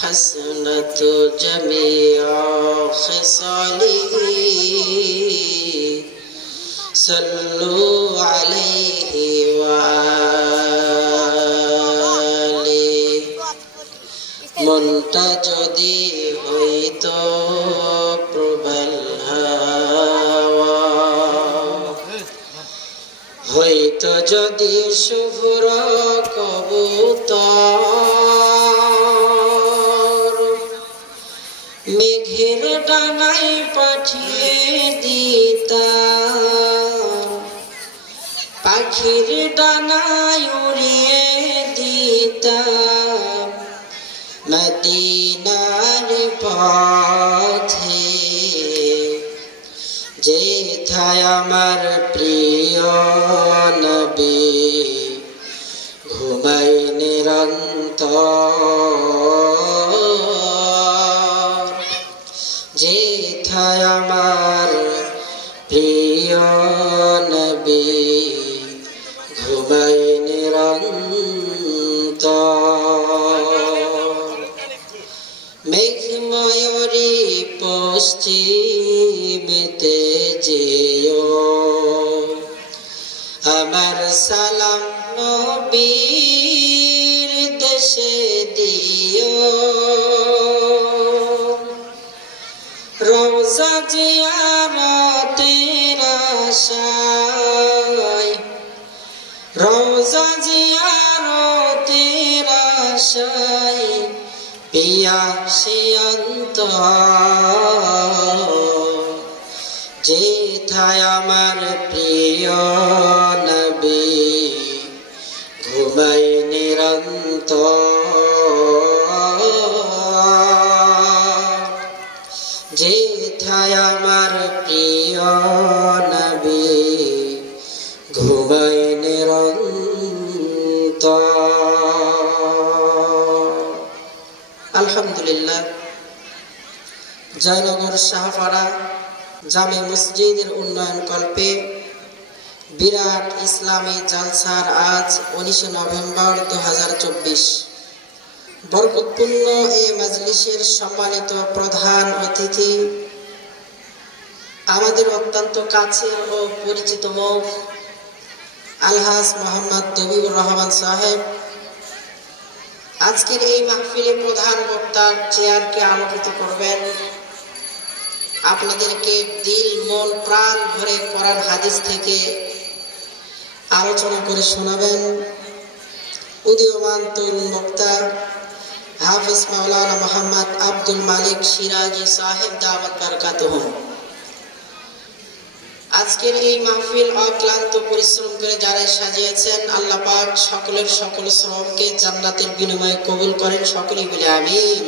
حسنة جميع خصاله صلوا عليه وآله মনটা যদি হইতো প্রবল হাওয়া হইতো যদি শুভ্র কবুতর মেঘের ডানায় পাঠিয়ে দিতাম পাখির ডানায় উড়িয়ে দিতাম মদিনার পথে যেথায় আমার প্রিয় নবী ঘুমাই নিরন্তর যেথায় আমার প্রিয় নবী ঘুমাই নিরন্তর মেঘময়ূরী পশ্চিমেতে যেও আমার সালাম নবীর দেশে দিও রওজা জিয়ারতের আশায় রওজা জিয়ারতের আশায় পিয়াসে অন্তর যেথায় আমার প্রিয় নবী ঘুমাই নিরন্তর যেথায় আমার প্রিয় নবী ঘুমাই নিরন্তর। আলহামদুলিল্লাহ, জয়নগর শাহপাড়া জামে মসজিদের উন্নয়ন কল্পে বিরাট ইসলামী জালসার আজ 19 নভেম্বর 2024 বরকতপূর্ণ এই মজলিসের সম্মানিত প্রধান অতিথি আমাদের অত্যন্ত কাছের ও পরিচিত মুখ আলহাজ মোহাম্মদ দবিউর রহমান সাহেব আজকের এই মাহফিলে প্রধান বক্তার চেয়ারকে আলোকিত করবেন, আপনাদেরকে দিল মন প্রাণ ভরে কোরআন হাদিস থেকে আলোচনা করে শোনাবেন উদীয়মান তরুণ বক্তা হাফেজ মাওলানা মোহাম্মদ আব্দুল মালিক সিরাজি সাহেব দাওয়াত বারাকাতুহু। আজকের এই মাহফিল অক্লান্ত পরিশ্রম করে যারা সাজিয়েছেন, আল্লাহ পাক সকলের সকল শ্রমকে জান্নাতের বিনিময়ে কবুল করেন, সকলেই বলে আমিন।